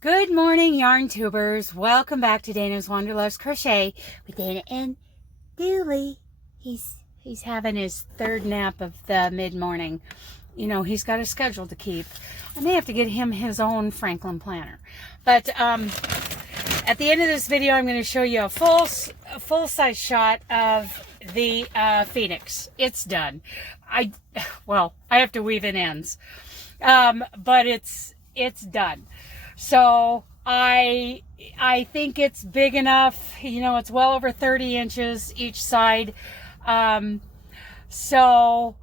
Good morning, yarn tubers. Welcome back to Dana's Wanderlust Crochet with Dana and Dooley. He's having his third nap of the mid-morning. You know, he's got a schedule to keep. I may have to get him his own Franklin planner. But at the end of this video, I'm going to show you a full-size shot of the Phoenix. It's done. I have to weave in ends. But it's done. So I think it's big enough. You know, it's well over 30 inches each side. So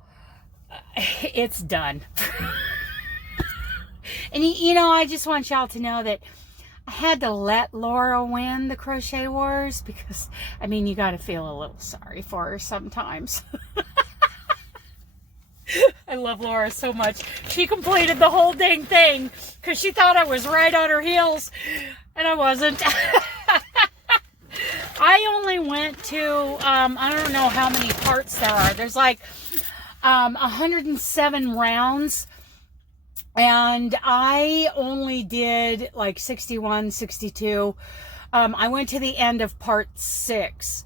it's done. And you know, I just want y'all to know that I had to let Laura win the crochet wars because, I mean, you got to feel a little sorry for her sometimes. I love Laura so much. She completed the whole dang thing because she thought I was right on her heels, and I wasn't. I only went to, I don't know how many parts there are. There's like 107 rounds, and I only did like 61, 62. I went to the end of part 6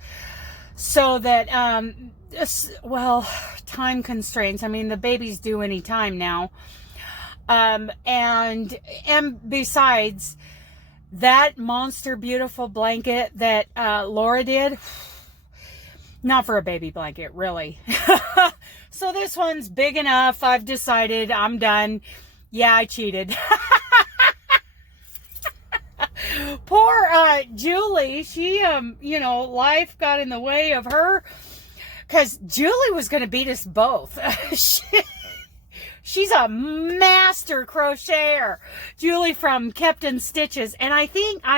so that, well, time constraints. I mean, the baby's due any time now. And besides, that monster beautiful blanket that Laura did, not for a baby blanket, really. So this one's big enough. I've decided I'm done. Yeah, I cheated. Poor Julie, she, you know, life got in the way of her. Because Julie was going to beat us both. She's a master crocheter. Julie from Captain Stitches. And I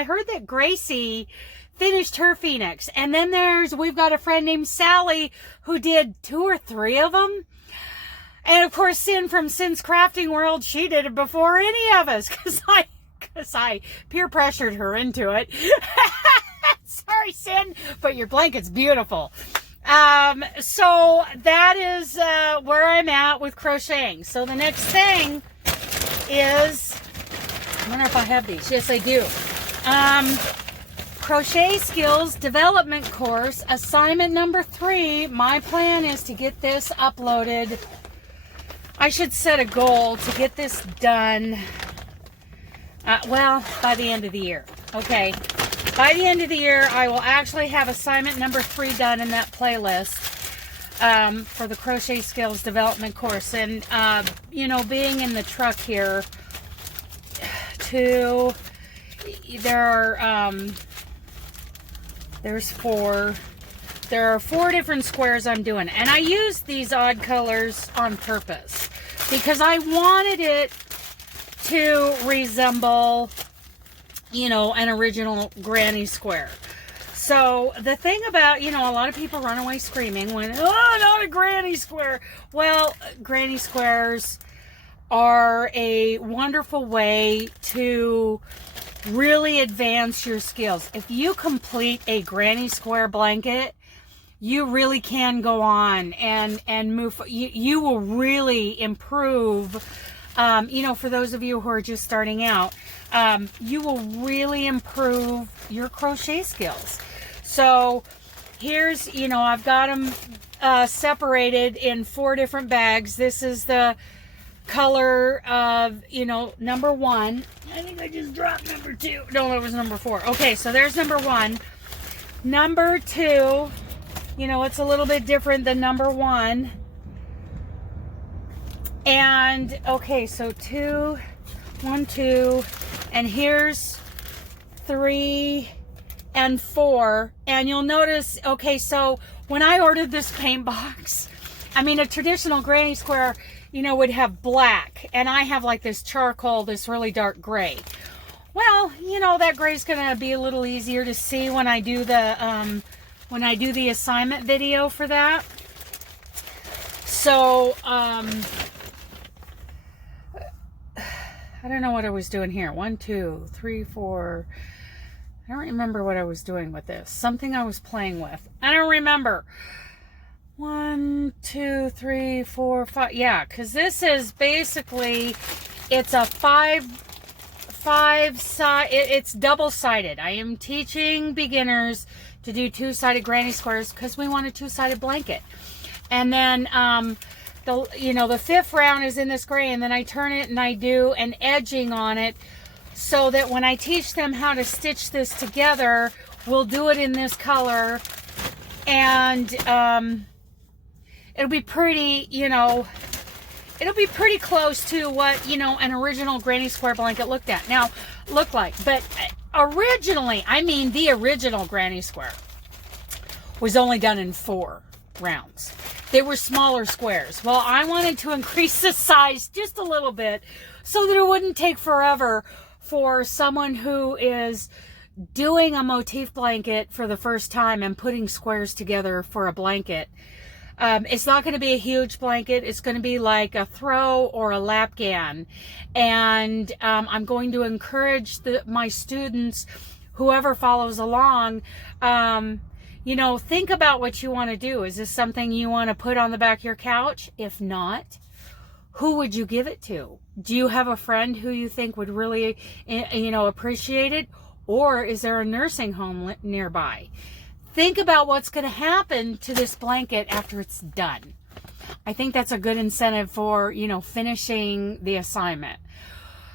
heard that Gracie finished her Phoenix. And then we've got a friend named Sally who did 2 or 3 of them. And of course, Sin from Sin's Crafting World, she did it before any of us. Because I peer pressured her into it. Sorry, Sin, but your blanket's beautiful. So that is where I'm at with crocheting. So the next thing is, I wonder if I have these. Yes, I do. Crochet Skills Development Course, assignment number 3. My plan is to get this uploaded. I should set a goal to get this done, well, by the end of the year. Okay. By the end of the year, I will actually have assignment number 3 done in that playlist for the Crochet Skills Development Course. And, you know, being in the truck here, there's 4. There are 4 different squares I'm doing. And I used these odd colors on purpose because I wanted it to resemble, you know, an original granny square. So the thing about, you know, a lot of people run away screaming when, oh, not a granny square. Well, granny squares are a wonderful way to really advance your skills. If you complete a granny square blanket, you really can go on and move. You will really improve. You know, for those of you who are just starting out, you will really improve your crochet skills. So here's, you know, I've got them separated in 4 different bags. This is the color of, you know, number 1. I think I just dropped number 2. No, it was number 4. Okay, so there's number 1. Number 2, you know, it's a little bit different than number 1. And, okay, so 2, 1, 2, and here's 3 and 4. And you'll notice, okay, so when I ordered this paint box, I mean, a traditional granny square, you know, would have black. And I have like this charcoal, this really dark gray. Well, you know, that gray's going to be a little easier to see when I do the, assignment video for that. So, I don't know what I was doing here. 1, 2, 3, 4. I don't remember what I was doing with this. Something I was playing with. I don't remember. 1, 2, 3, 4, 5. Yeah, because this is basically, it's a it's double-sided. I am teaching beginners to do two-sided granny squares because we want a two-sided blanket. And then the fifth round is in this gray, and then I turn it and I do an edging on it so that when I teach them how to stitch this together, we'll do it in this color, and it'll be pretty, it'll be pretty close to what, an original granny square blanket looked like. But originally, I mean the original granny square was only done in 4 rounds. They were smaller squares. Well, I wanted to increase the size just a little bit so that it wouldn't take forever for someone who is doing a motif blanket for the first time and putting squares together for a blanket. It's not going to be a huge blanket. It's going to be like a throw or a Afghan. And I'm going to encourage my students, whoever follows along, think about what you want to do. Is this something you want to put on the back of your couch? If not, who would you give it to? Do you have a friend who you think would really, appreciate it? Or is there a nursing home nearby? Think about what's going to happen to this blanket after it's done. I think that's a good incentive for, finishing the assignment.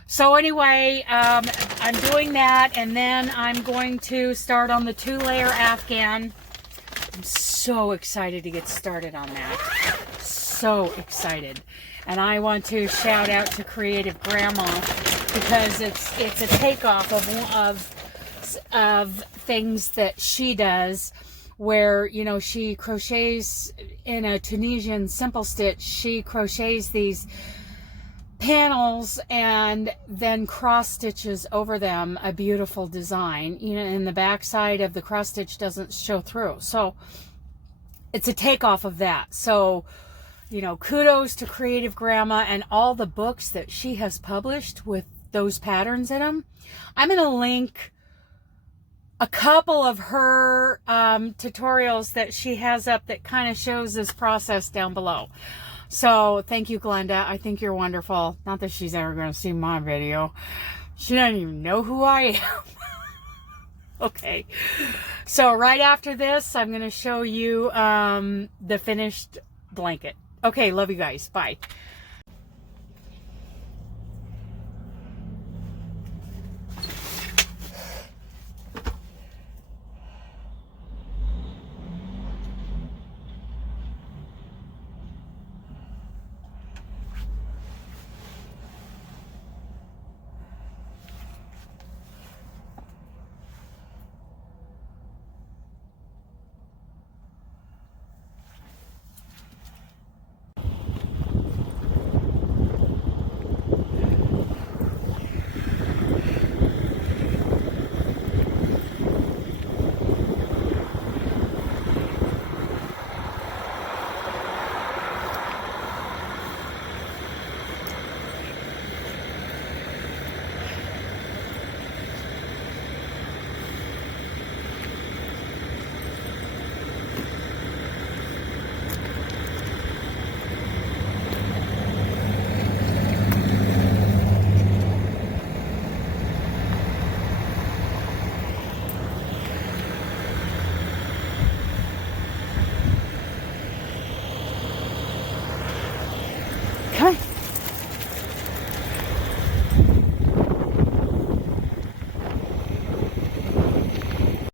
So anyway, I'm doing that, and then I'm going to start on the 2-layer Afghan. I'm so excited to get started on that. So excited. And I want to shout out to Creative Grandma because it's a takeoff of things that she does, where she crochets in a Tunisian simple stitch. She crochets these panels and then cross stitches over them a beautiful design, and the back side of the cross stitch doesn't show through. So it's a takeoff of that. So kudos to Creative Grandma and all the books that she has published with those patterns in them. I'm going to link a couple of her tutorials that she has up that kind of shows this process down below. So thank you, Glenda. I think you're wonderful. Not that she's ever going to see my video. She doesn't even know who I am. Okay. So right after this, I'm going to show you the finished blanket. Okay, love you guys. Bye.